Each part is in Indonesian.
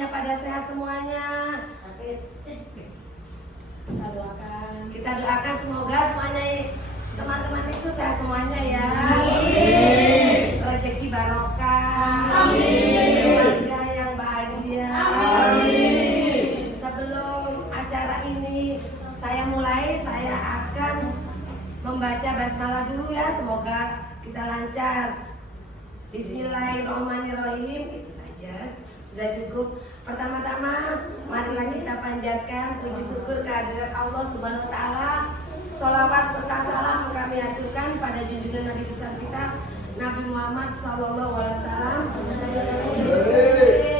semuanya pada sehat semuanya. Kita doakan semoga semuanya teman-teman itu sehat semuanya ya. Amin. Rezeki barokah. Amin. Keluarga yang bahagia. Amin. Sebelum acara ini saya akan membaca basmalah dulu ya. Semoga kita lancar. Bismillahirrahmanirrahim. Itu saja. Sudah cukup. Pertama-tama marilah kita panjatkan puji syukur kehadirat Allah Subhanahu wa taala. Sholawat serta salam kami aturkan pada junjungan Nabi besar kita Nabi Muhammad sallallahu alaihi wasallam.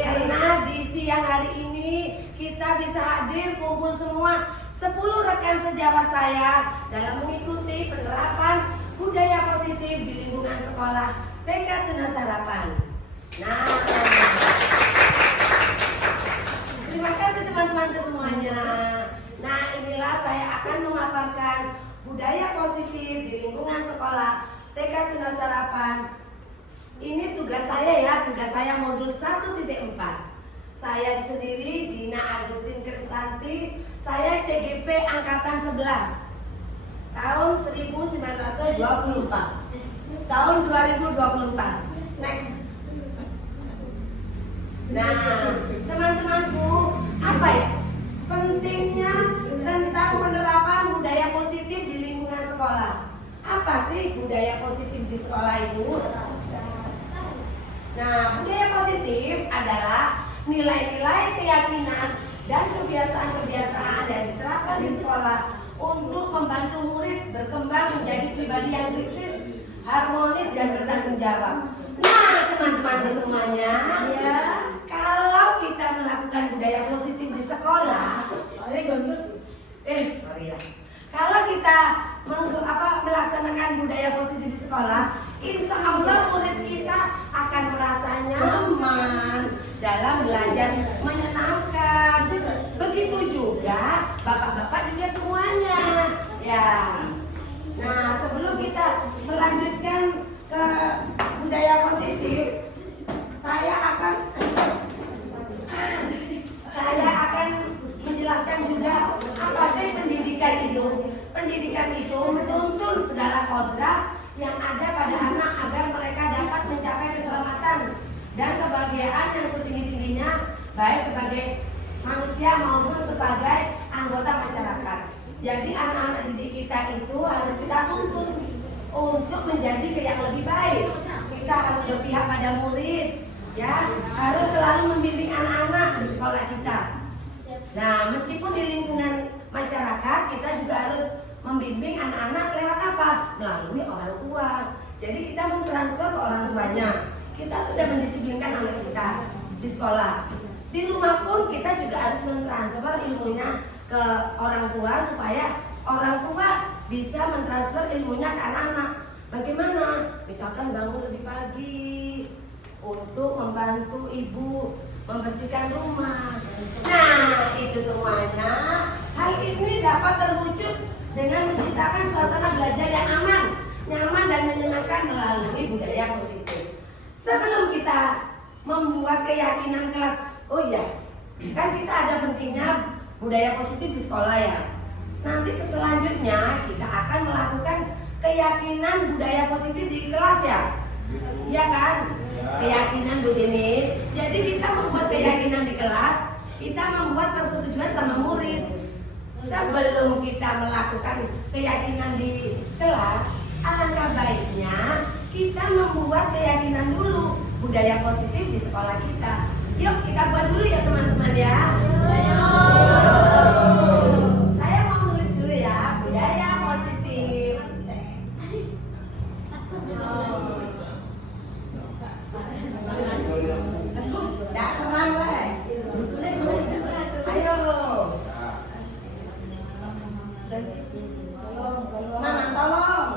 Karena di siang hari ini kita bisa hadir kumpul semua 10 rekan sejawat saya dalam mengikuti penerapan budaya positif di lingkungan sekolah TK Tunas Harapan. Nah, terima kasih teman-teman semuanya. Nah, inilah saya akan memaparkan budaya positif di lingkungan sekolah TK Tunas Harapan. Ini tugas saya modul 1.4. Saya sendiri Dina Agustin Kristanti, saya CGP angkatan 11 tahun 1924. Tahun 2024. Next. Nah, teman-temanku, apa ya pentingnya tentang penerapan budaya positif di lingkungan sekolah? Apa sih budaya positif di sekolah itu? Nah, budaya positif adalah nilai-nilai, keyakinan, dan kebiasaan-kebiasaan yang diterapkan di sekolah untuk membantu murid berkembang menjadi pribadi yang kritis, harmonis, dan bertanggung jawab. Nah, teman-teman semuanya, ya, kalau kita melakukan budaya positif di sekolah, kalau kita melaksanakan budaya positif di sekolah, insya Allah murid kita akan merasa nyaman dalam belajar, menyenangkan. Begitu juga bapak-bapak juga semuanya, ya. Nah, sebelum kita melanjutkan ke budaya positif, saya akan menjelaskan juga apa sih pendidikan itu. Pendidikan itu menuntun segala kodrat yang ada pada anak agar mereka dapat mencapai keselamatan dan kebahagiaan yang setinggi-tingginya, baik sebagai manusia maupun sebagai anggota masyarakat. Jadi anak-anak didik kita itu harus kita tuntun untuk menjadi yang lebih baik. Kita harus berpihak pada murid, ya, harus selalu membimbing anak-anak di sekolah kita. Nah, meskipun di lingkungan masyarakat, kita juga harus membimbing anak-anak lewat apa? Melalui orang tua. Jadi kita mentransfer ke orang tuanya. Kita sudah mendisiplinkan anak kita di sekolah. Di rumah pun kita juga harus mentransfer ilmunya ke orang tua supaya orang tua bisa mentransfer ilmunya ke anak-anak. Bagaimana? Misalkan bangun lebih pagi untuk membantu ibu membersihkan rumah. Nah, itu semuanya. Hal ini dapat terwujud dengan menciptakan suasana belajar yang aman, nyaman, dan menyenangkan melalui budaya positif. Sebelum kita membuat keyakinan kelas, oh iya, kan kita ada pentingnya budaya positif di sekolah ya. Nanti selanjutnya kita akan melakukan keyakinan budaya positif di kelas ya. Iya kan? Keyakinan begini. Jadi kita membuat keyakinan di kelas, kita membuat persetujuan sama murid. Sebelum kita melakukan keyakinan di kelas, alangkah baiknya kita membuat keyakinan dulu budaya positif di sekolah kita. Yuk kita buat dulu ya teman-teman ya. Saya mau nulis dulu ya, budaya positif. Tidak terang lah. Ayo. Mana tolong.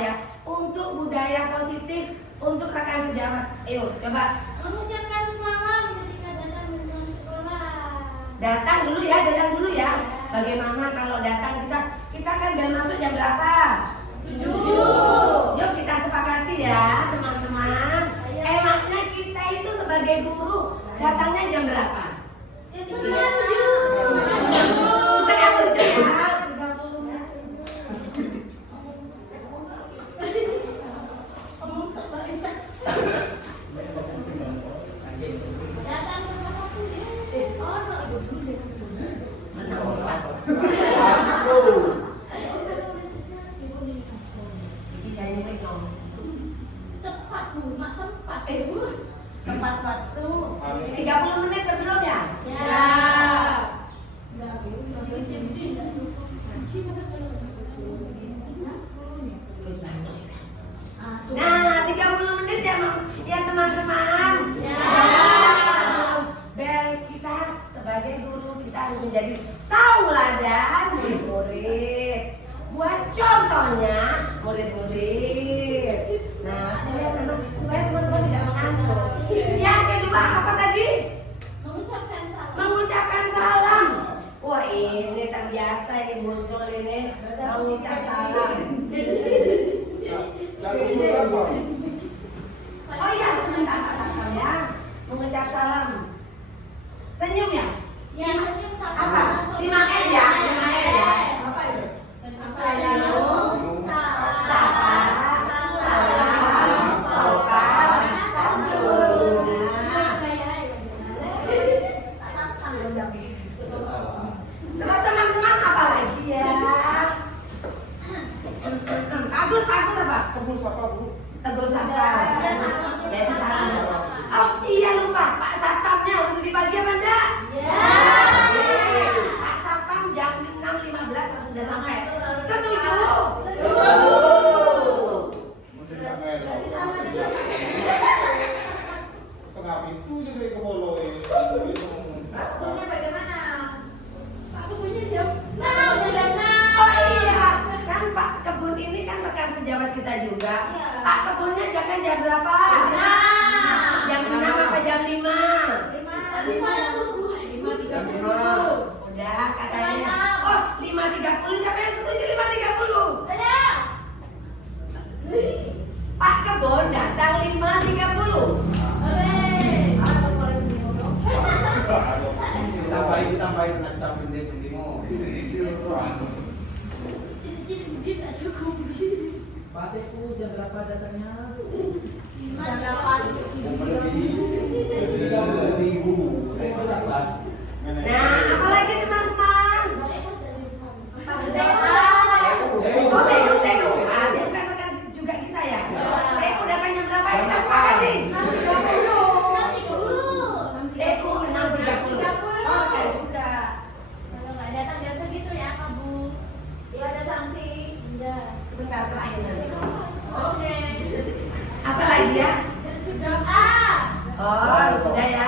ya? Untuk budaya positif untuk rekan sejawat. Ayo, coba. Mengucapkan salam ketika datang ke sekolah. Datang dulu ya. Bagaimana kalau datang kita kan jam masuk jam berapa? 7. Yuk kita sepakati ya teman-teman. Enaknya kita itu sebagai guru datangnya jam berapa? Ya, 7. Setengah 7 ya. Datang ke waktu ya. Tepat tuh, mak tempat. Tepat waktu 30 menit sebelumnya. Ya. Enggak, dikit-dikit enggak cukup. Nah, 30 menit ya teman-teman. Ya. Biar kita sebagai guru kita harus menjadi tauladan murid-murid. Buat contohnya murid-murid. Nah, supaya teman-teman tidak mengantuk. Yang kedua apa tadi? Mengucapkan salam. Mengucapkan salam. Wah, ini terbiasa ini Busnul ini mengucap salam. Oh iya, sebentar Pak Satpam ya. Mengucap salam. Senyum ya? Ya, senyum salam. Apa? 5S ya? 5S ya? Apa itu? Senyum, salam, sapa, salam, sopan, santun. Terus teman-teman apa lagi ya? Agus apa? Tegur sapa, Bu. Tegur sapa. Biasa salam. Oh iya lupa, Pak Satpamnya harus lebih pagi apa enggak? Ya. Pak Satpam jam 6.15 harus sudah sampai. Setuju? Berarti sama dengan Setengah pintu juga ke bolo ini. Punya bagaimana? Aku punya jam. Nah, udah jam 6. Oh iya, kan Pak Kebun ini kan rekan sejawat kita juga. Iya. Pak Kebunnya jangan jam berapa? Nah. Jam 6 apa jam 5? 5. Tadi saya subuh. 5.30. Udah katanya. Oh 5.30, siapa yang setuju 5.30? Ada. Pak Kebun datang 5.30. Tambahin dengan campur dia sendiri. Ciri-ciri budi tak cukup. Pateku jam berapa datangnya? Jam 8. Nah, apalagi teman-teman? Oh, Tegu. Ah, dia kan rekan juga kita ya. Tegu datang jam berapa? Kita sepakati. 6.30. Tegu 6.30. Oh, rekan juga. Kalau nggak datang jam segitu ya, Kabu. Ya ada sanksi. Enggak. Sebentar terakhir nanti. Oke. Apa lagi ya? Doa. Oh, sudah ya.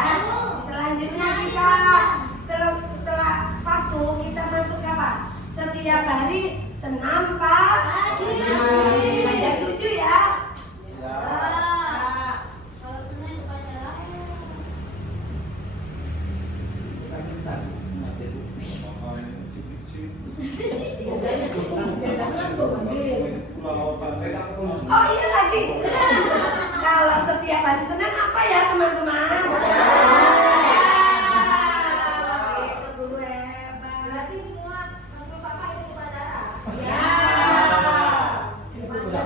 Selanjutnya kita setelah waktu kita masuk ke apa? Setiap hari senam pagi. Jam 7 ya. Kalau Senin upacara. Oh iya lagi. Kalau setiap hari Senin apa ya teman-teman? Itu guru hebat. Berarti semua mas bapak ikut upacara. Ya. Nah,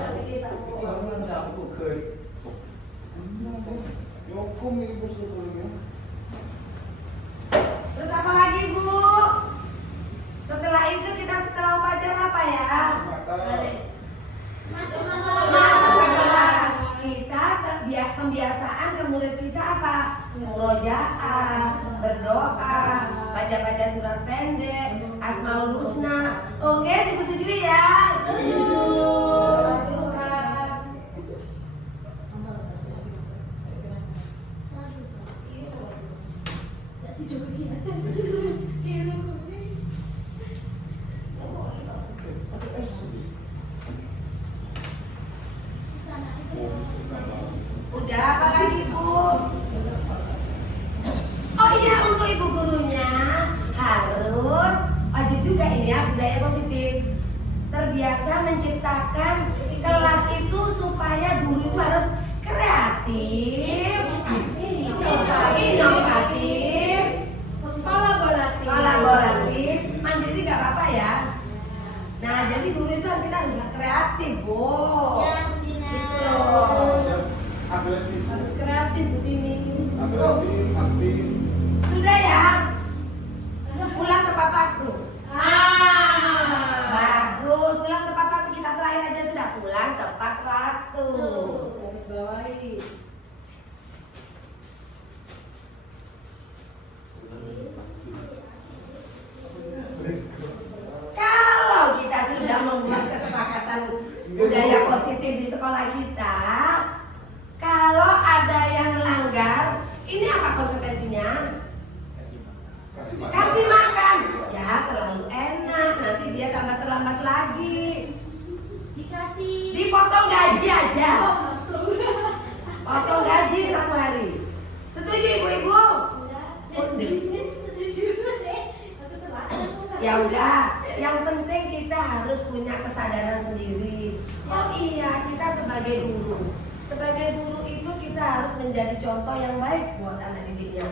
Udah, apa lagi Bu? Oh iya, untuk ibu gurunya harus wajib juga ini ya, budaya positif. Terbiasa menciptakan kelas itu supaya guru itu harus kreatif, inovatif, kolaboratif, mandiri gak apa-apa ya. Nah, jadi guru itu kita harus kreatif, Bu. Gitu loh. Agresif. Harus kreatif Bu Tini. Agresif, aktif. Sudah ya? Pulang tepat waktu. Bagus, pulang tepat waktu. Kita terakhir aja sudah pulang tepat waktu. Garis bawahi. Kalau kita sudah membuat kesepakatan budaya positif di sekolah kita, kalau ada yang melanggar, ini apa konsekuensinya? Kasih makan. Ya, terlalu enak. Nanti dia tambah terlambat lagi. Dikasih. Dipotong gaji aja. Oh, langsung. Potong gaji 1 hari. Setuju ibu-ibu? Setuju. Aku telat. Ya udah, yang penting kita harus punya kesadaran sendiri. Oh iya, kita sebagai guru itu kita harus menjadi contoh yang baik buat anak didiknya.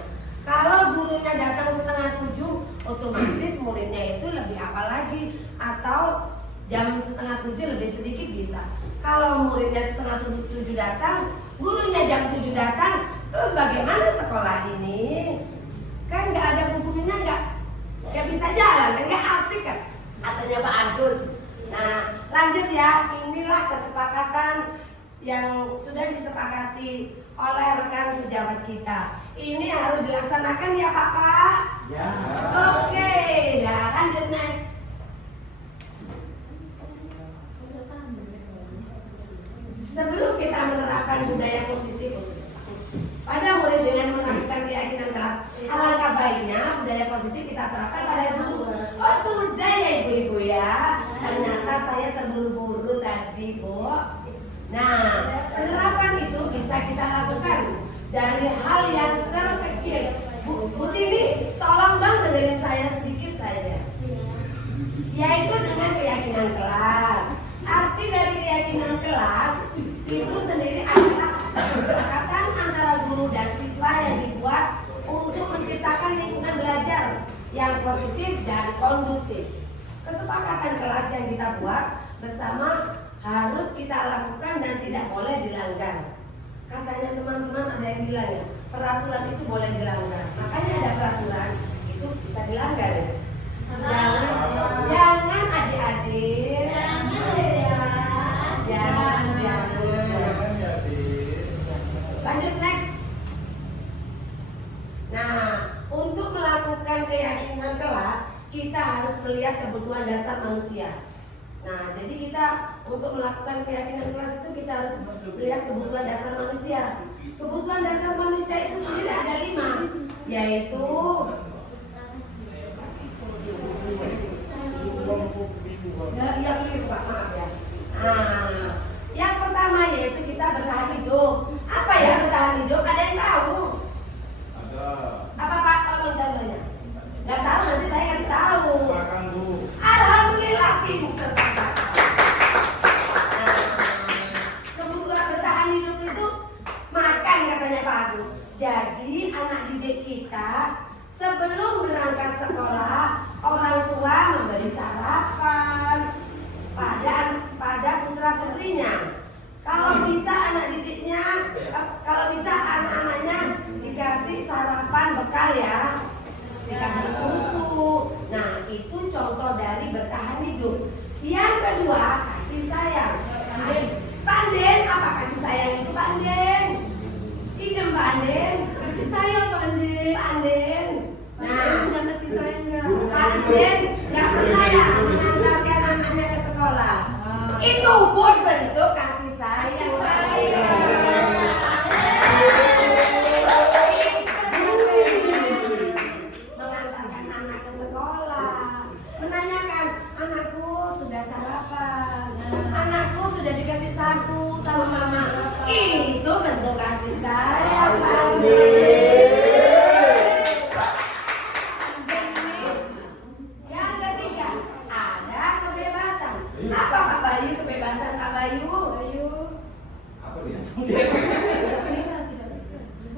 Kalau gurunya datang 6:30, otomatis muridnya itu lebih apa lagi? Atau jam 6:30 lebih sedikit bisa. Kalau muridnya 6:30 datang, gurunya jam 7 datang, terus bagaimana sekolah ini? Kan nggak ada bukunya, nggak bisa jalan, kan nggak asik kan? Asalnya Pak Agus. Nah, lanjut ya. Inilah kesepakatan yang sudah disepakati oleh rekan sejawat kita. Ini harus dilaksanakan ya Pak. Ya. Oke, nah lanjut next. Sebelum kita menerapkan budaya positif pada murid dengan menampilkan keyakinan kelas, alangkah baiknya budaya positif kita terapkan pada guru. Oh sudah ya ibu-ibu ya. Ternyata saya terburu-buru tadi Bu. Nah, penerapan itu bisa kita lakukan dari hal yang terkecil. Bu Tini, tolong dong dengerin saya sedikit saja. Yaitu dengan keyakinan kelas. Arti dari keyakinan kelas itu sendiri adalah kesepakatan antara guru dan siswa yang dibuat untuk menciptakan lingkungan belajar yang positif dan kondusif. Kesepakatan kelas yang kita buat bersama harus kita lakukan dan tidak boleh dilanggar. Katanya teman-teman ada yang bilang ya, peraturan itu boleh dilanggar. Makanya ada peraturan itu bisa dilanggar ya. Jangan adik-adik. Jangan. Lanjut next. Nah, untuk melakukan keyakinan kelas, kita harus melihat kebutuhan dasar manusia. Nah, jadi kita untuk melakukan keyakinan kelas itu kita harus melihat kebutuhan dasar manusia. Kebutuhan dasar manusia itu sendiri ada 5, yaitu ya keliru Pak, maaf ya. Nah, yang pertama yaitu kita bertahan hidup. Apa ya bertahan hidup? Ada yang tahu? Ada. Apa Pak? Tolong contohnya. Gak tahu, nanti saya kasih tahu. Makan Bu. Alhamdulillah pinter. Kebutuhan bertahan hidup itu makan katanya Pak Agus. Jadi anak didik kita sebelum berangkat sekolah, orang tua memberi sarapan pada putra putrinya. Kalau bisa anak didiknya, kalau bisa anak-anaknya dikasih sarapan bekal ya. Dikasih susu. Nah, itu contoh dari bertahan hidup. Yang kedua, kasih sayang. Panden, apa kasih sayang itu Panden? Idem Panden. Kasih sayang Panden. Panden. Nah, Bukan kasih sayang enggak. Panden nggak pernah ya mengantarkan anaknya ke sekolah. Itu pun bentuk kasih sayang. Mengantarkan anak ke sekolah, menanyakan anakku sudah sarapan, anakku sudah dikasih sagu sama mama.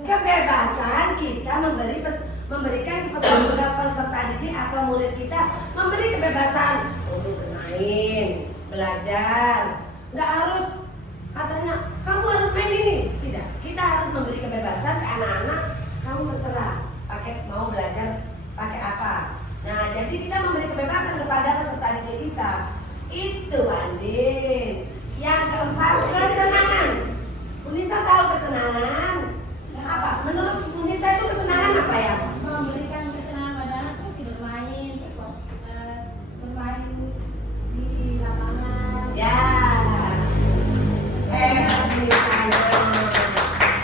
Kebebasan kita memberikan kepada peserta didik atau murid kita, memberi kebebasan untuk bermain, belajar. Nggak harus katanya kamu harus main ini. Tidak, kita harus memberi kebebasan ke anak-anak. Kamu terserah pakai mau belajar pakai apa. Nah, jadi kita memberi kebebasan kepada peserta didik kita. Itu Andin. Yang keempat, kesenangan. Unisa tahu kesenangan? Apa? Menurut Unisa itu kesenangan apa ya? Memberikan kesenangan pada anak seperti bermain, bermain di lapangan. Ya. Hebat Unisa.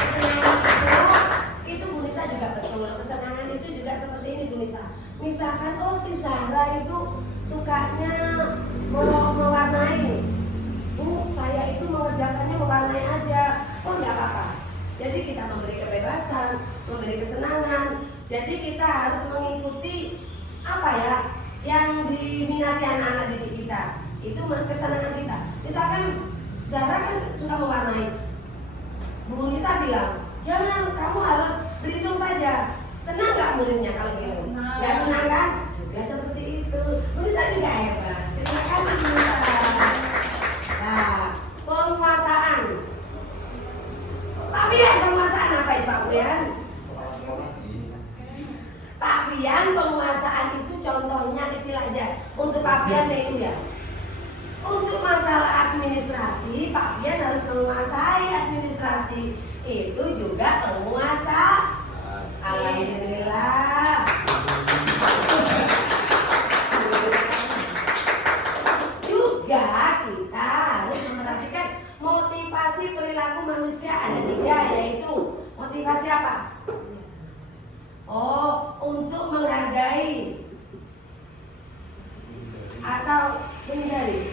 Kesenangan itu Unisa juga betul. Kesenangan itu juga seperti ini Unisa. Misalkan si Zahra itu sukanya mewarnai. Bu, saya itu mengerjakannya mewarnai aja. Oh, nggak apa-apa. Jadi kita memberi kebebasan, memberi kesenangan. Jadi kita harus mengikuti apa ya yang diminati anak-anak didik kita. Itu kesenangan kita. Misalkan Zahra kan suka mewarnai. Bu Nisa bilang, jangan, kamu harus berhitung saja. Senang nggak muridnya kalau gitu? Senang. Nggak senang kan? Juga seperti itu. Bu Nisa juga hebat. Terima kasih Bu Nisa. Nah, penguasaan. Pak Fian, penguasaan apa itu Pak Fian? Pak Fian, penguasaan itu contohnya kecil aja. Untuk Pak Fian itu ya. Untuk masalah administrasi, Pak Fian harus menguasai administrasi. Itu juga penguasaan. Alhamdulillah. Juga kita harus memperhatikan motivasi perilaku manusia ada 3, yaitu motivasi apa? Oh, untuk menghargai atau menghindari.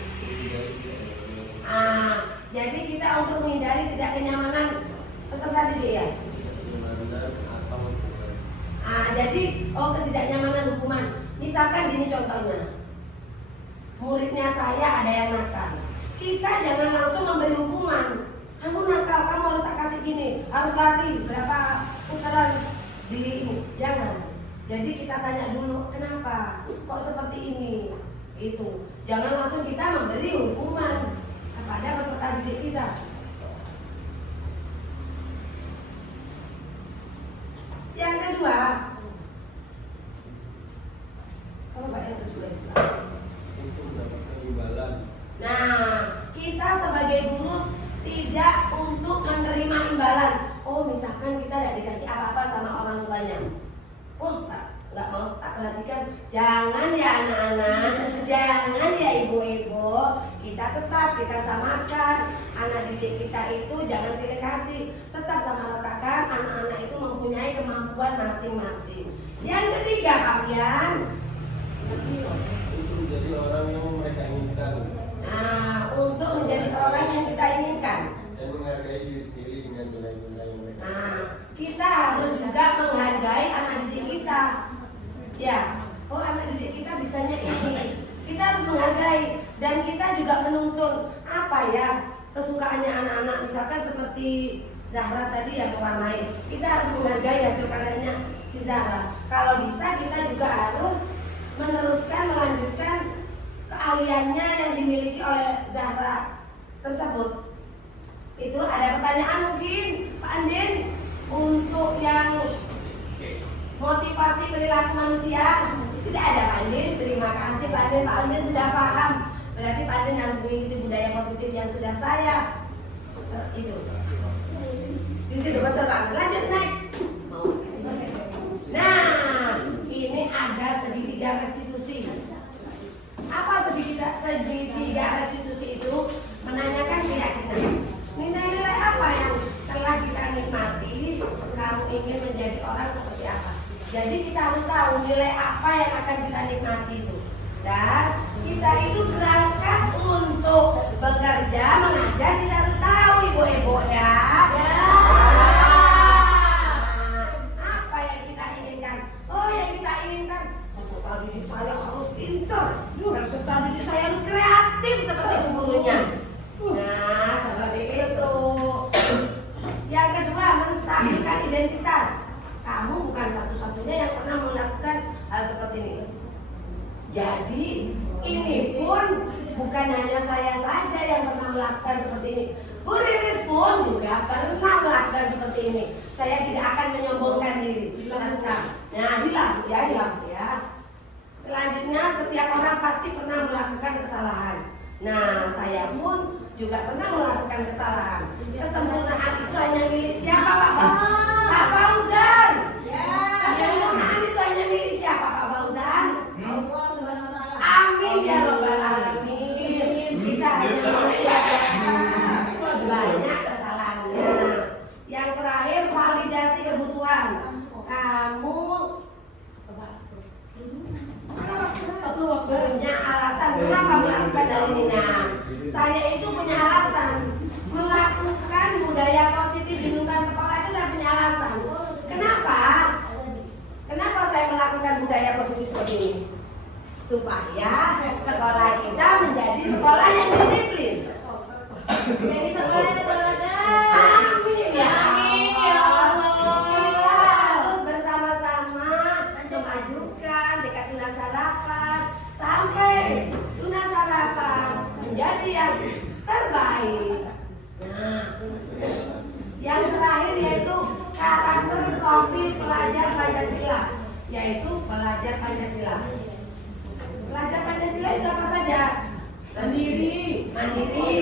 Jadi kita untuk menghindari tidak kenyamanan peserta didik ya. Jadi ketidaknyamanan hukuman. Misalkan gini contohnya, muridnya saya ada yang nakal. Kita jangan langsung memberi hukuman. Kamu nakal, kamu harus tak kasih gini, harus lari berapa putaran di ini. Jangan. Jadi kita tanya dulu, kenapa kok seperti ini? Itu. Jangan langsung kita memberi hukuman kepada peserta didik kita. Yang kedua, apa Pak yang kedua? Untuk mendapatkan imbalan. Nah, kita sebagai guru tidak untuk menerima imbalan. Oh, misalkan kita tidak dikasih apa-apa sama orang tuanya. Oh, nggak mau, tak perhatikan. Jangan ya anak-anak, jangan ya ibu-ibu. Kita tetap kita samakan anak didik kita itu, jangan pilih kasih. Tetap sama ratakan anak-anak itu mempunyai kemampuan masing-masing. Yang ketiga, Pak Pian. Untuk menjadi orang yang mereka inginkan. Nah, untuk menjadi orang yang kita inginkan. Dan menghargai diri sendiri dengan nilai-nilai yang mereka. Nah, kita harus juga menghargai anak didik kita. Ya, oh anak didik kita bisanya ini. Kita harus menghargai dan kita juga menuntun apa ya kesukaannya anak-anak. Misalkan seperti Zahra tadi yang mewarnai, kita harus menghargai hasil karyanya si Zahra. Kalau bisa kita juga harus meneruskan, melanjutkan keahliannya yang dimiliki oleh Zahra tersebut. Itu ada pertanyaan mungkin Pak Andin untuk yang motivasi perilaku manusia? Tidak ada Pak Andin. Terima kasih Pak Andin. Pak Andin sudah paham. Berarti Pak Andin harus mengikuti budaya positif yang sudah saya itu. Di situ betul Pak. Lanjut next. Nah, ini ada segitiga restitusi. Apa segitiga restitusi itu? Menanyakan keyakinan. Nilai-nilai apa yang telah kita nikmati? Kamu ingin menjadi orang seperti apa? Jadi kita harus tahu nilai apa yang akan kita nikmati itu. Dan kita itu berangkat untuk bekerja, mengajar, kita harus tahu ibu-ibu ya. Apa yang kita inginkan? Oh, yang kita inginkan peserta didik saya Ini pun bukan hanya saya saja yang pernah melakukan seperti ini. Bu Riris pun juga pernah melakukan seperti ini. Saya tidak akan menyombongkan diri. Hilang ya. Selanjutnya setiap orang pasti pernah melakukan kesalahan. Nah, saya pun juga pernah melakukan kesalahan. Kesempurnaan itu hanya milik siapa, Pak Fauzan? Kesempurnaan itu hanya milik siapa, Pak Fauzan? Allah Subhanahu wa taala. Amin ya robbal alamin. Kita hanya manusia biasa, banyak kesalahannya. Yang terakhir validasi kebutuhan. Kamu punya alasan kenapa melakukan hal ini. Nah, saya itu punya alasan melakukan budaya positif di lingkungan sekolah itu. Saya punya alasan. Kenapa? Kenapa saya melakukan budaya positif seperti ini? Supaya sekolah kita menjadi sekolah yang disiplin. Jadi sekolah yang teladan. Amin ya. Amin ya Allah. Kita harus bersama-sama memajukan tingkat tunas harapan sampai tunas harapan menjadi yang terbaik. Nah, yang terakhir yaitu karakter profil pelajar Pancasila, yaitu pelajar Pancasila. Pelajar Pancasila itu apa saja? Mandiri,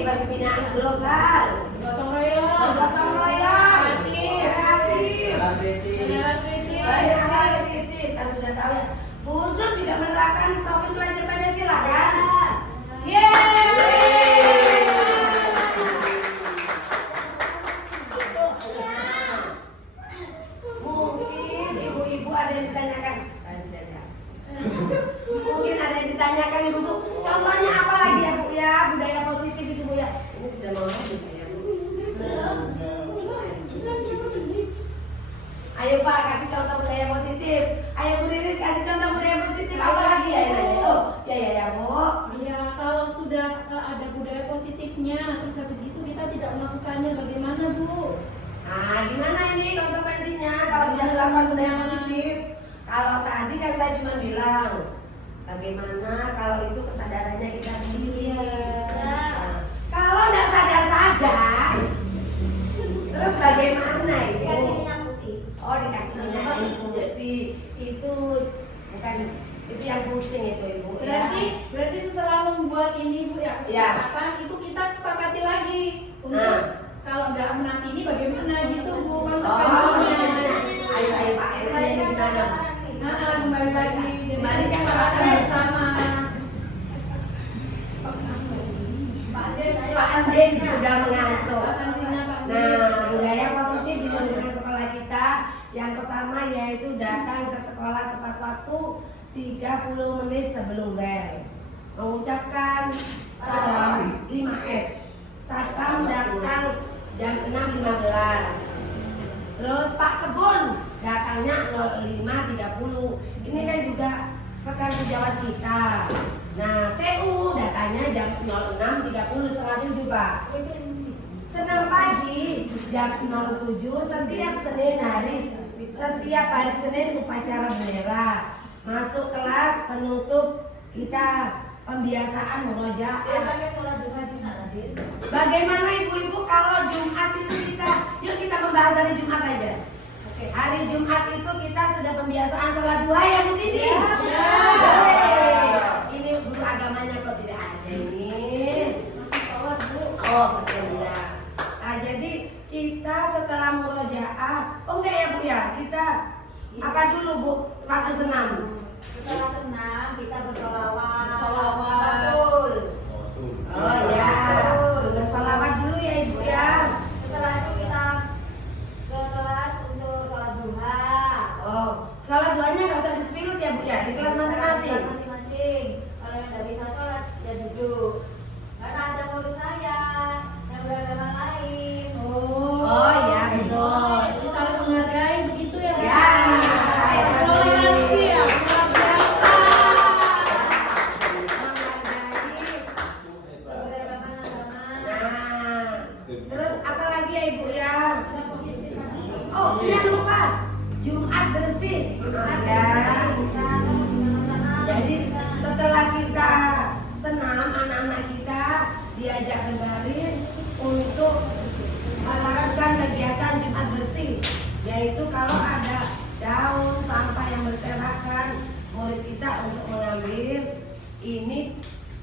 berkebinaan global, Gotong royong. gotong royong, Kreatif. kreatif, banyak hal kritis. Kan sudah tahu ya. Bu Nur juga menerapkan profil pelajar Pancasila kan? Mungkin ibu-ibu ada yang ditanyakan. Saya sudah jawab. Mungkin ada yang ditanyakan ibu tuh. Contohnya apa lagi ya Bu ya? Budaya positif itu Bu ya. Ini sudah mau habis ya Bu. Ayo Pak kasih contoh budaya positif. Ayo Bu Riris kasih contoh budaya positif. Apa lagi ya? Ya Bu. Ya, kalau sudah ada budaya positifnya, terus habis itu kita tidak melakukannya, bagaimana Bu? Nah, gimana ini konsekuensinya kalau tidak melakukan budaya positif? Kalau tadi kan saya cuma bilang, bagaimana kalau itu kesadarannya kita sendiri. Nah, kalau tidak sadar-sadar, terus bagaimana itu? Dikasih minyak putih. Oh, dikasih minyak putih. Itu bukan, itu yang pusing itu Ibu. Berarti setelah membuat ini Bu ya, kesepakatan itu kita sepakati lagi untuk kalau tidak menanti ini bagaimana gitu Bu konsekuensinya. Ayo Pak, itu yang gimana? Kembali lagi, Kembali kan sepakatan bersama. Pak Anden sudah mengantuk. Sanksinya Pak. Nah, budaya positif di lingkungan sekolah kita yang pertama yaitu datang ke sekolah tepat waktu 30 menit sebelum bel. Mengucapkan salam 5S. Satpam datang jam 6.15. Terus Pak Kebun datangnya 05.30. Ini kan juga rekan sejawat kita. Nah, TU datangnya jam 06.30 setengah 7 Pak. Senam pagi jam 07 setiap hari Senin upacara bendera. Masuk kelas penutup kita pembiasaan murojaah. Pakai sholat duha juga hadir. Bagaimana ibu-ibu kalau Jumat itu yuk kita membahas hari Jumat aja. Oke. Hari Jumat itu kita sudah pembiasaan sholat duha ya Bu Titi? Ya. Ini guru agamanya kok tidak ada ini. Masih sholat Bu. Oh betul ya. Nah jadi kita setelah murojaah, oh enggak ya Bu ya, kita apa dulu Bu waktu senam? Setelah senam kita bersolawat. Bersolawat. Rasul. Oh ya, bersolawat dulu ya Ibu ya. Setelah itu kita ke kelas untuk sholat duha. Oh, sholat duhanya nggak usah dispilut ya Bu ya, di kelas masing-masing. Masing-masing. Kalau yang nggak bisa sholat ya duduk. Karena ada murid saya yang beragama lain. Oh ya betul. Jadi saling menghargai begitu ya Bu. Ya, Toleransi ya. Luar biasa. Keberagaman agama. Nah, terus apa lagi ya Ibu ya? Oh, iya lupa. Jumat bersih. Kita Ya. sama-sama. Jadi setelah kita Ini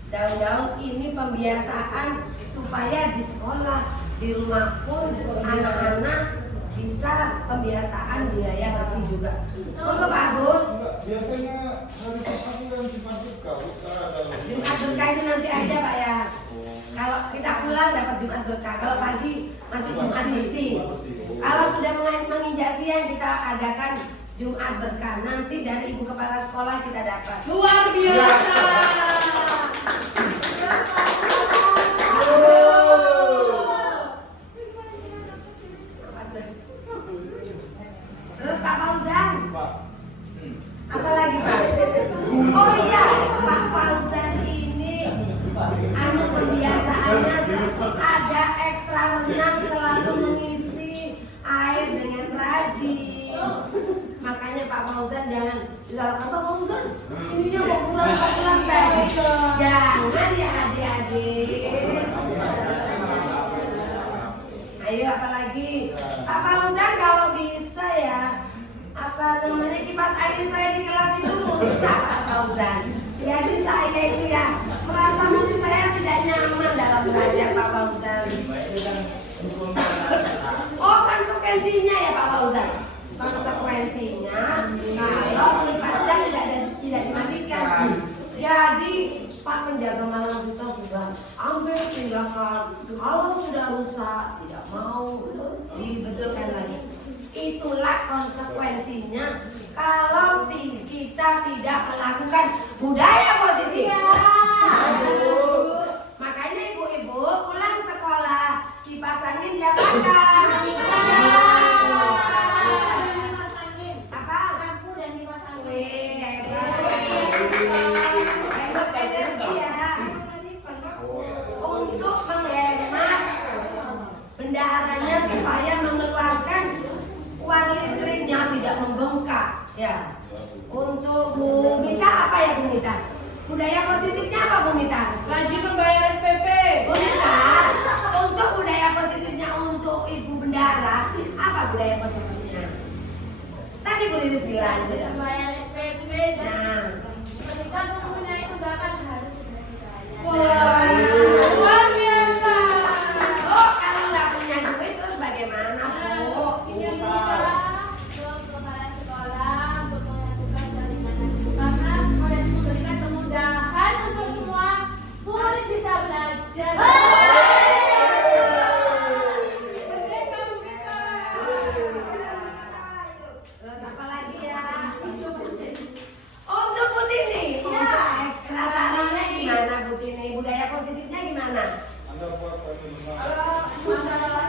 daun-daun ini pembiasaan supaya di sekolah, di rumah pun anak-anak bisa pembiasaan budaya bersih juga. Untuk bagus. Biasanya hari Jumat itu yang Jumat Berkah, Jumat Berkah itu nanti aja Pak ya. Kalau kita pulang dapat Jumat Berkah. Kalau pagi masih Jumat bersih. Kalau sudah menginjak siang kita adakan Jumat Berkah. Nanti dari Ibu Kepala Sekolah kita dapat. Luar biasa. Terus Pak Fauzan, Pak. apa lagi Pak? Oh iya, Pak Fauzan ini anu pembiasaannya ada ekstra renang selalu mengisi air dengan rajin. Makanya Pak Fauzan jangan disalahkan Pak Fauzan. Ininya kok kurang teh. Jangan ya adik-adik. Ayo apalagi Pak Fauzan kalau bisa ya apa namanya kipas angin saya di kelas itu rusak Pak Fauzan. Jadi saya itu ya merasa mungkin saya tidak nyaman dalam belajar Pak Fauzan. Oh konsekuensinya ya Pak Fauzan. Konsekuensinya kalau kipasnya tidak dimatikan. Jadi Pak penjaga malam kita sudah ambil tindakan. Kalau sudah rusak tidak mau dibetulkan lagi. Itulah konsekuensinya kalau kita tidak melakukan budaya positif. Makanya ibu-ibu pulang sekolah kipas angin diapakan? Apa? Lampu dan kipas angin. Wih, hebat energi ya. Untuk menghemat bendaharanya supaya mengeluarkan uang listriknya tidak membengkak ya. Untuk Bu Mita apa ya Bu Mita? Budaya positifnya apa Bu Mita? Rajin membayar SPP. Bu Mita, untuk budaya positifnya untuk Ibu Bendara apa budaya positifnya? Tadi Bu Lilis bilang sudah. Bayar SPP dan Nah, ketika mempunyai tunggakan harus sudah dibayar. Wah, luar biasa. oh kalau nggak punya duit terus bagaimana Bu? Untuk kepala sekolah untuk menentukan bagaimana karena oleh memberikan kemudahan untuk semua murid bisa belajar. Merdeka Bu Mita. Terus apa lagi ya? Untuk Putini, ya ekstra tarinya gimana Putini? Budaya positifnya gimana? Anda puas kami lima. Kalau masalah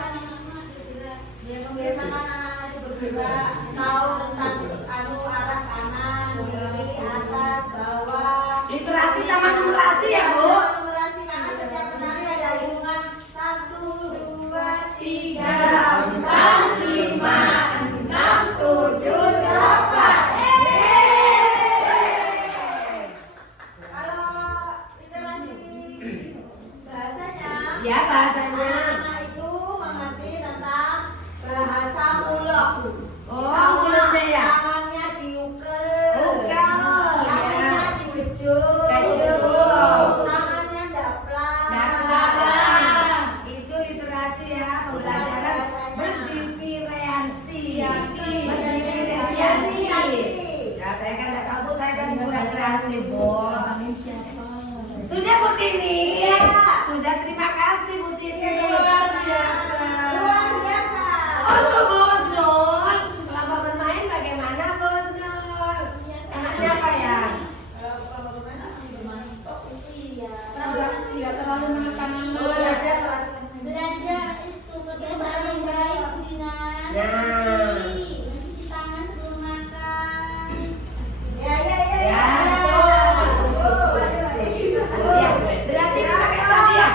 dia membiasakan anak-anak itu bergerak, tahu tentang arah kanan, kiri, atas, bawah. Literasi sama numerasi ya Bu? Numerasi karena setiap penari ada hitungan 1, 2, 3, 4, 5, 6, 7, 8. Kalau literasi bahasanya, Ya bahasanya. anak itu mengerti tentang bahasa mulok. Oh, Misalnya, mulutnya ya? tangannya diukel, Ukel, kakinya ya. digejut, Gejut. tangannya daplak. Dapat. Itu literasi ya, pembelajaran berdiferensi. Berdiferensiasi. Ya, saya kan nggak tahu Bu, saya kan kurang kreatif Bos. Sudah Bu Tini. Ya. Sudah terima kasih Bu Tini. Luar biasa. Luar biasa. Untuk Bos Nur, selama bermain bagaimana Bos Nur? Enaknya apa ya? Kalau bermain akan bermain kok itu iya. Tidak terlalu menekan anak. Belajar itu kebiasaan yang baik, Dinas. Nah. Mencuci tangan sebelum makan. Ya. Ya, betul. Ya, berarti apa kata dia?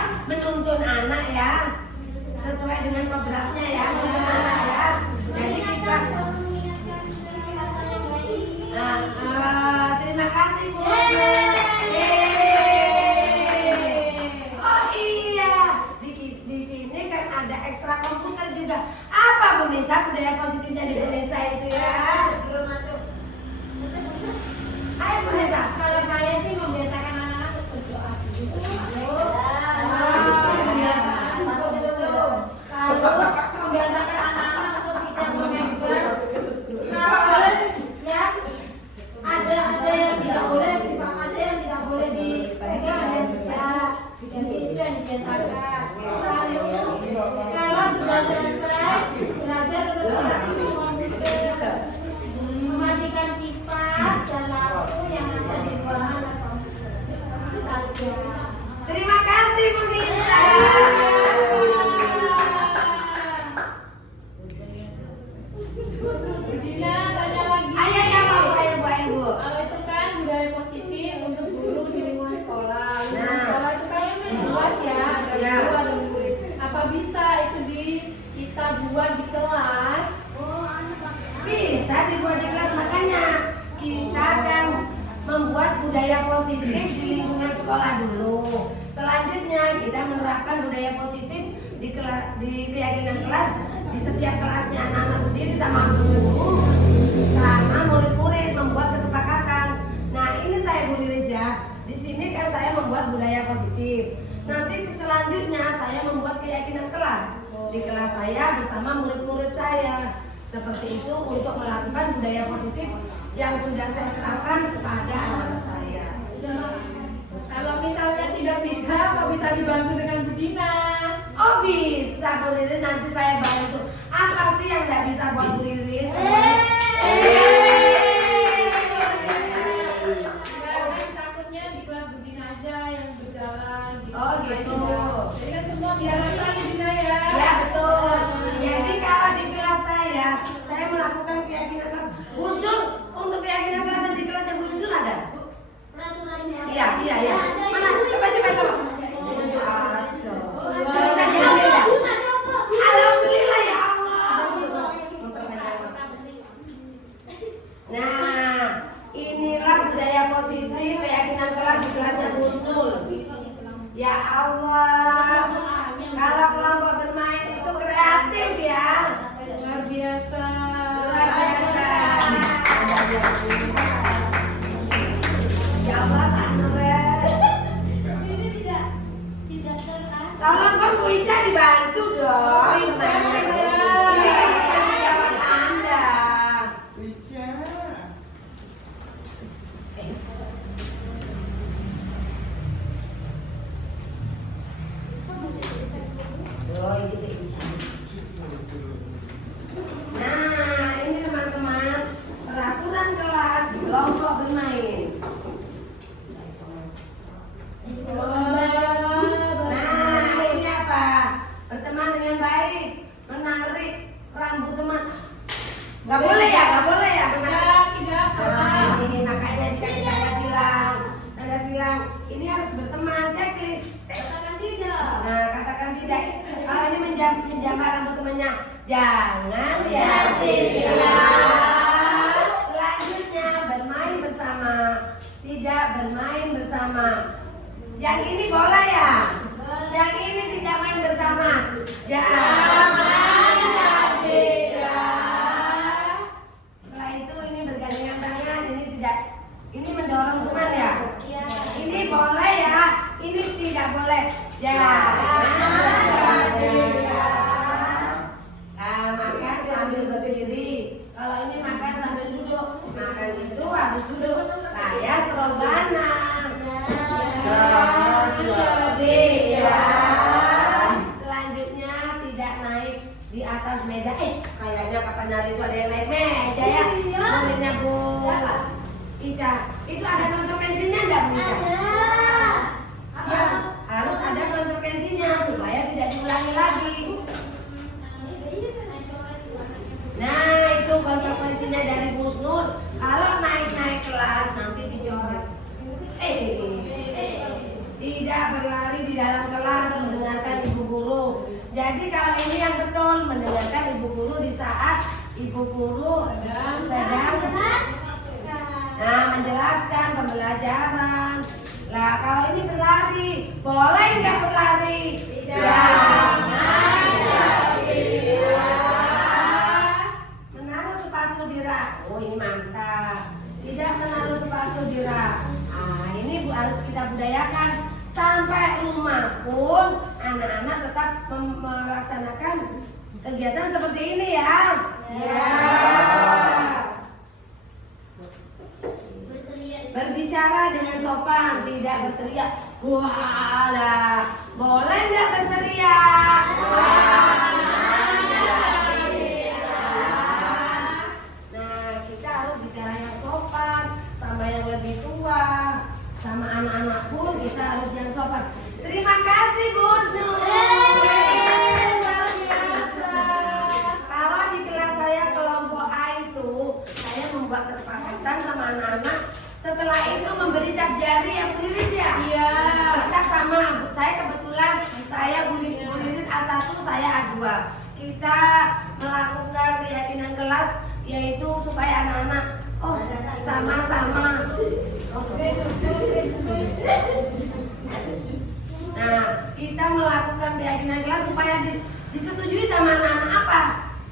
kita buat di kelas. Bisa dibuat di kelas, makanya kita akan membuat budaya positif di lingkungan sekolah dulu. Selanjutnya kita menerapkan budaya positif di keyakinan kelas di setiap kelasnya anak-anak sendiri sama guru sama murid-murid membuat kesepakatan. Nah ini saya Bu Lilis ya. Di sini kan saya membuat budaya positif. Nanti selanjutnya saya membuat keyakinan kelas di kelas saya bersama murid-murid saya. Seperti itu untuk melakukan budaya positif yang sudah saya terapkan kepada anak saya. Kalau misalnya tidak bisa, apa bisa dibantu dengan Bu Dina? Oh bisa Bu Lilis, nanti saya bantu. Apa sih yang tidak bisa buat Bu Lilis? Kan takutnya di kelas Bu Dina aja yang berjalan. Oh gitu. Jadi kan semua biar rata Bu Dina ya. Ya betul. Jadi kalau di kelas saya melakukan keyakinan kelas. Busnul, untuk keyakinan kelas dan di kelasnya Busnul ada? Peraturannya. Iya. Mana? Coba tolong. Nggak bisa Wah. diambil ya? Alhamdulillah ya Allah. Nah, inilah budaya positif keyakinan kelas di kelasnya Busnul. Ya Allah, kalau kelompok bermain itu kreatif ya. Luar biasa. Luar biasa. Ya Allah, Pak Nurel. Ini tidak keras. Tolong Bang Bu Ica dibantu dong. Bu Ica. Ini kan tanggung jawab Anda. Ica. Oh, ini sih. Nah, ini teman-teman peraturan kelas di kelompok bermain. Nah, ini apa? Berteman dengan baik, menarik rambut teman. Gak boleh ya, benar. Tidak Nah, salah. ini makanya dikasih tanda silang. Tanda silang. Ini harus berteman, checklist. Katakan tidak. Nah, katakan tidak. Kalau ini menjamah rambut temannya, jangan ya tidak. Selanjutnya bermain bersama, tidak bermain bersama. Yang ini boleh ya? Yang ini tidak main bersama. Jangan ya tidak. Setelah itu ini bergandengan tangan, ini tidak. Ini mendorong teman ya? Ini boleh ya? Ini tidak boleh. Jangan tidak. Makan sambil berdiri. Kalau ini makan sambil duduk. Makan itu harus duduk. Saya serobanan. Selanjutnya tidak naik di atas meja. Kayaknya kapan hari itu ada yang naik meja ya? Muridnya Bu Ica. Itu ada konsekuensinya enggak Bu Ica? Ya, harus ada konsekuensinya supaya tidak diulangi lagi. Nah, itu konsekuensinya dari Busnul. Kalau naik-naik kelas nanti dicoret. Tidak berlari di dalam kelas mendengarkan ibu guru. Jadi kalau ini yang betul, mendengarkan ibu guru di saat ibu guru sedang menjelaskan pembelajaran. Lah kalau ini berlari, boleh nggak berlari? Jangan tidak. Menaruh sepatu di rak. Oh ini mantap. Tidak menaruh sepatu di rak. Ini harus kita budayakan. Sampai rumah pun anak-anak tetap melaksanakan kegiatan seperti ini ya. Berbicara dengan sopan, tidak berteriak. Walah, boleh nggak berteriak? Nah, kita harus bicara yang sopan sama yang lebih tua. Sama anak-anak pun kita harus yang sopan. Terima kasih Bu Snul. Luar biasa. Kalau di kelas saya kelompok A itu, saya membuat kesepakatan sama anak-anak. Setelah itu memberi cap jari yang rilis ya. Iya. Kita sama, saya kita melakukan keyakinan kelas, yaitu supaya anak-anak sama-sama. Nah, kita melakukan keyakinan kelas supaya disetujui sama anak-anak. Apa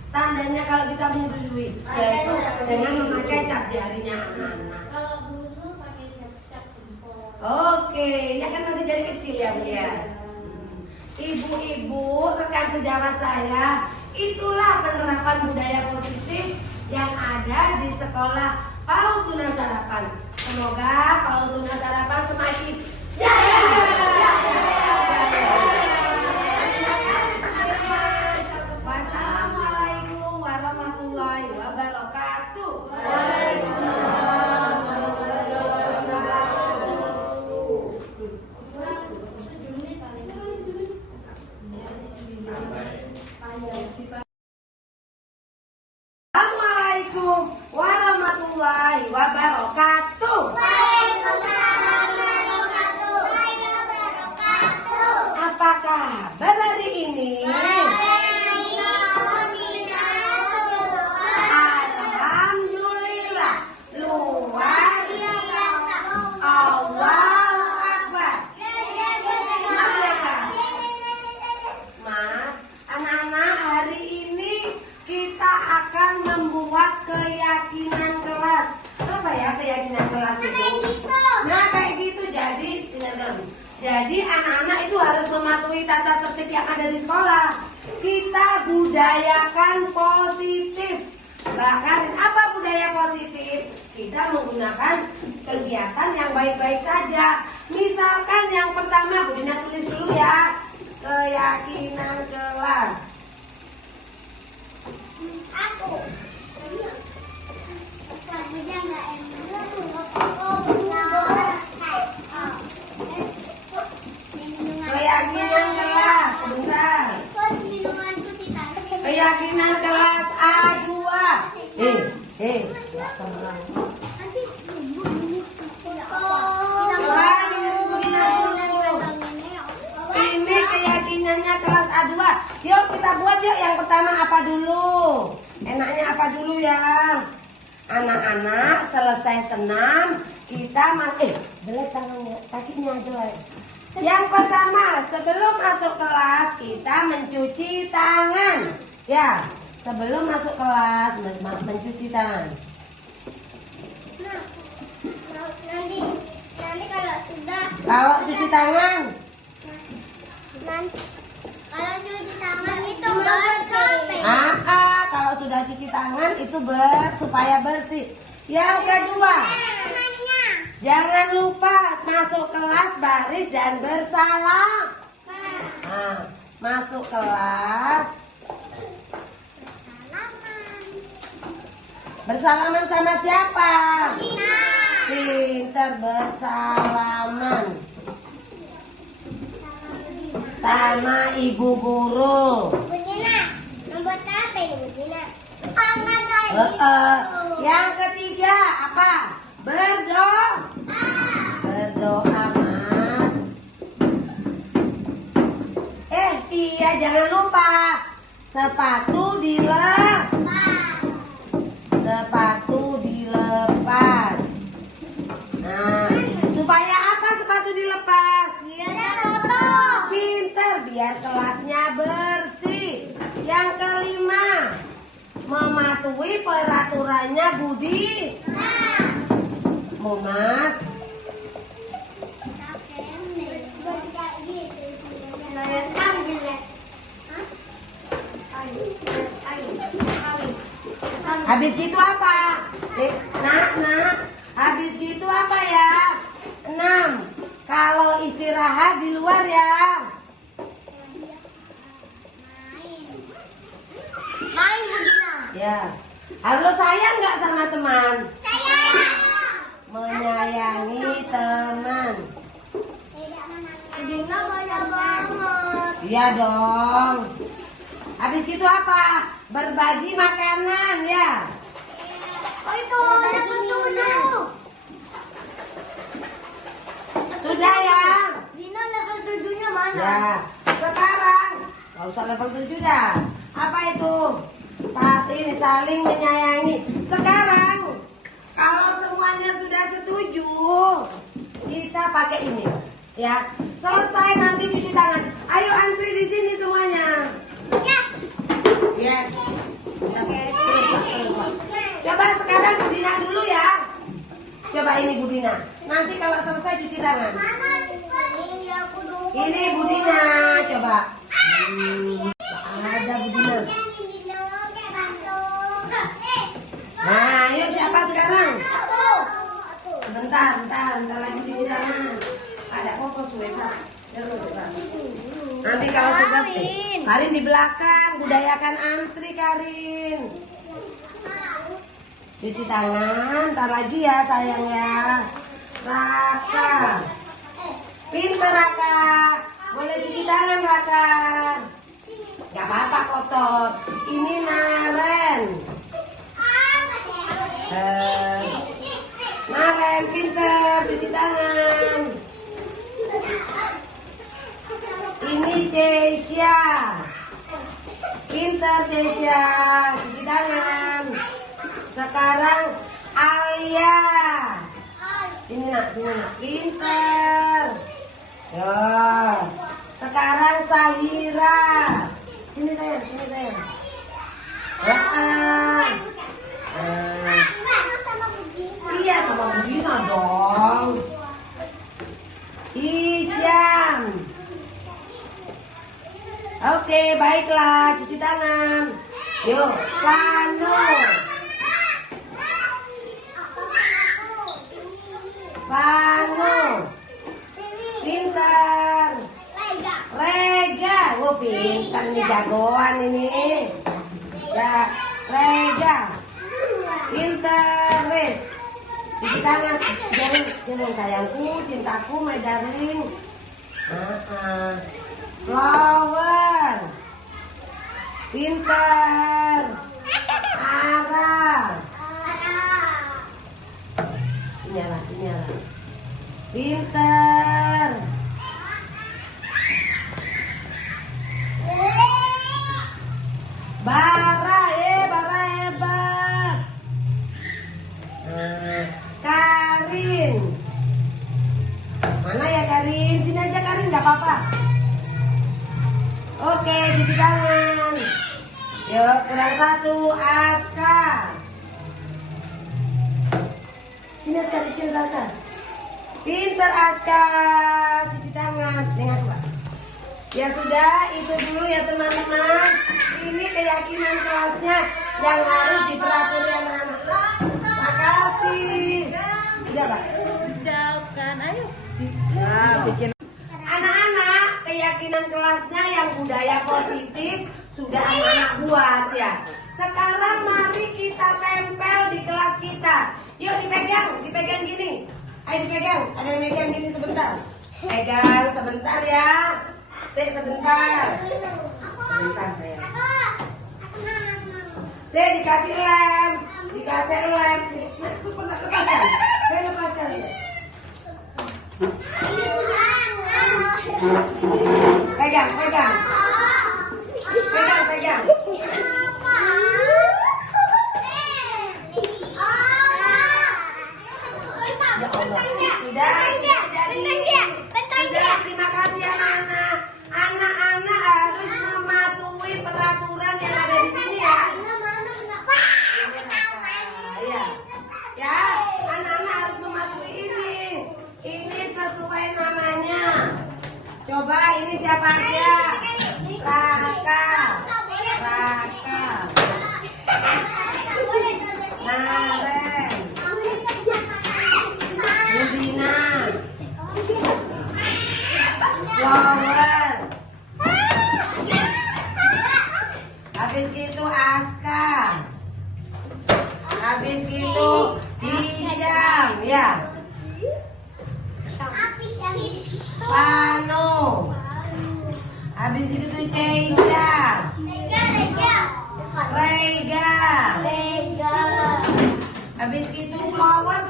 tandanya kalau kita menyetujui? Yaitu dengan memakai cap jarinya anak-anak. Kalau bungsu pakai cap jempol. Oke, ya kan masih dari kecil ya Bu ya. Ibu-ibu, rekan sejawat saya, itulah penerapan budaya positif yang ada di sekolah PAUD Tunas Harapan. Semoga PAUD Tunas Harapan semakin jaya. Wassalamualaikum warahmatullahi wabarakatuh. Assalamualaikum warahmatullahi wabarakatuh. Apa kabar hari ini? Alhamdulillah, luar biasa. Allahu Akbar. Mas, anak-anak, hari ini kita akan membuat keyakinan kelas. Apa ya keyakinan kelas itu? Nah, kayak gitu. Jadi anak-anak itu harus mematuhi tata tertib yang ada di sekolah. Kita budayakan positif. Bahkan apa budaya positif? Kita menggunakan kegiatan yang baik-baik saja. Misalkan yang pertama, Bu Dina tulis dulu ya. Keyakinan kelas. Keyakinan kelas, sebentar. Keyakinan kelas A2. Coba dengerin dulu. Ini keyakinannya kelas A2. Yuk kita buat yuk. Yang pertama apa dulu? Enaknya apa dulu ya? Anak-anak selesai senam kita jelek tangannya, kakinya jelek. Yang pertama, sebelum masuk kelas kita mencuci tangan. Ya, sebelum masuk kelas mencuci tangan. Nanti kalau sudah Kalau cuci tangan, kalau cuci tangan itu bersih. kalau sudah cuci tangan itu supaya bersih. Yang kedua, jangan lupa masuk kelas baris dan bersalam. Masuk kelas bersalaman sama siapa? Pinter, bersalaman sama ibu guru. Membuat apa ini, Bu Dina? Yang ketiga apa? Berdoa, Mas. Iya, jangan lupa sepatu dilepas. Nah, supaya apa sepatu dilepas? Pinter, biar kelasnya bersih. Yang kelima, mematuhi peraturannya Budi. Mau Mas? Habis gitu apa? Habis gitu apa ya? 6. Kalau istirahat di luar ya. Main, Bu Dina. Ya. Harus sayang nggak sama teman? Sayang. Menyayangi teman. Dina banyak banget. Iya dong. Habis itu apa? Berbagi makanan ya. Oh itu level 7. Sudah ya. Dina level 7-nya mana? Ya. Sekarang nggak usah level 7 dah. Apa itu? Saat ini saling menyayangi. Sekarang kalau semuanya sudah setuju, kita pakai ini, ya. Selesai nanti cuci tangan. Ayo antri di sini semuanya. Yes. Yes. Oke. Coba sekarang Budina dulu ya. Coba ini Budina. Nanti kalau selesai cuci tangan. Mama cepat. Ini aku dulu. Ini Budina, coba. Ada Budina. Ini loh, kayak masuk. Nah, yuk siapa sekarang? Aku. Bentar lagi cuci tangan. Ada popos Pak. Nanti kalau sudah Karin di belakang, budayakan antri Karin. Cuci tangan, ntar lagi ya sayang ya. Raka, pinter Raka. Boleh cuci tangan Raka. Gak apa-apa kotor. Ini Naren. Naren pinter cuci tangan. Ini Cesia. Pinter Cesia cuci tangan. Sekarang Alia. Sini nak. Pinter. Yo. Sekarang Sahira. Sini sayang. Iya sama Budina dong. Isyam. Oke, baiklah, cuci tangan. Yuk, Vano. Pintar. Rega. Oh, pintar nih, jagoan ini. Ya, Rega. Pintar, wes. Cuci tangan. Jangan sayangku, cintaku, my darling. Flower. Pintar. Ara. Sinyala. Pintar. Bara hebat. Karin. Mana ya Karin? Sini aja Karin, nggak apa-apa. Oke, cuci tangan. Yuk, kurang satu. Aska. Sini Aska, kecil sana. Pinter Aska. Cuci tangan. Dengar Pak. Ya sudah, itu dulu ya teman-teman. Ini keyakinan kelasnya yang harus diperhatikan anak-anak. Makasih. Sudah Pak. Ucapkan, ayo. Anak-anak, keyakinan kelasnya yang budaya positif sudah anak-anak buat ya. Sekarang mari kita tempel di kelas kita. Yuk dipegang gini. Ayo dipegang, ada yang megang gini sebentar. Pegang sebentar ya. Sebentar saya. Saya dikasih lem. Lepaskan. Saya lepaskan ya. Pegang. Ya Allah. Sudah, terima kasih anak-anak. Anak-anak harus mematuhi peraturan yang ada di sini ya. Ya, anak-anak harus mematuhi ini. Ini sesuai namanya. Coba ini siapa aja? Raka. Naren. Budina. Flower. Habis gitu Aska. Habis gitu Hisham ya. Pano. Habis itu Ceisha. Rega. Habis itu Flower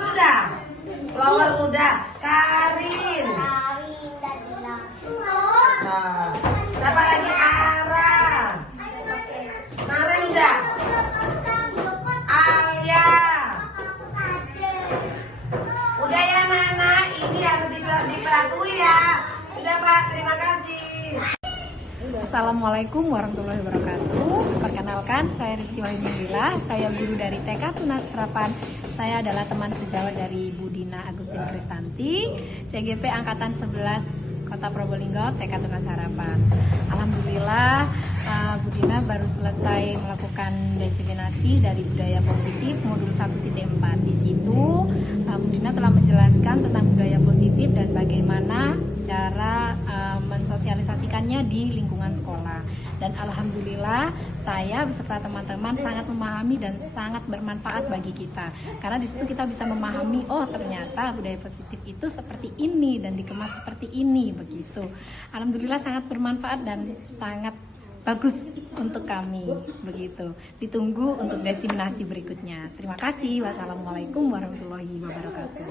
udah. Karin. Nah, siapa lagi? Ara. Assalamualaikum warahmatullahi wabarakatuh. Perkenalkan, saya Rizky Wahyudila. Saya guru dari TK Tunas Harapan. Saya adalah teman sejawat dari Bu Dina Agustin Kristanti, CGP Angkatan 11 Kota Probolinggo, TK Tunas Harapan. Alhamdulillah, Bu Dina baru selesai melakukan diseminasi dari budaya positif modul 1.4. Di situ, Bu Dina telah menjelaskan tentang budaya positif dan bagaimana cara mensosialisasikannya di lingkungan sekolah. Dan alhamdulillah saya beserta teman-teman sangat memahami dan sangat bermanfaat bagi kita. Karena di situ kita bisa memahami, oh ternyata budaya positif itu seperti ini dan dikemas seperti ini begitu. Alhamdulillah sangat bermanfaat dan sangat bagus untuk kami begitu. Ditunggu untuk diseminasi berikutnya. Terima kasih. Wassalamualaikum warahmatullahi wabarakatuh.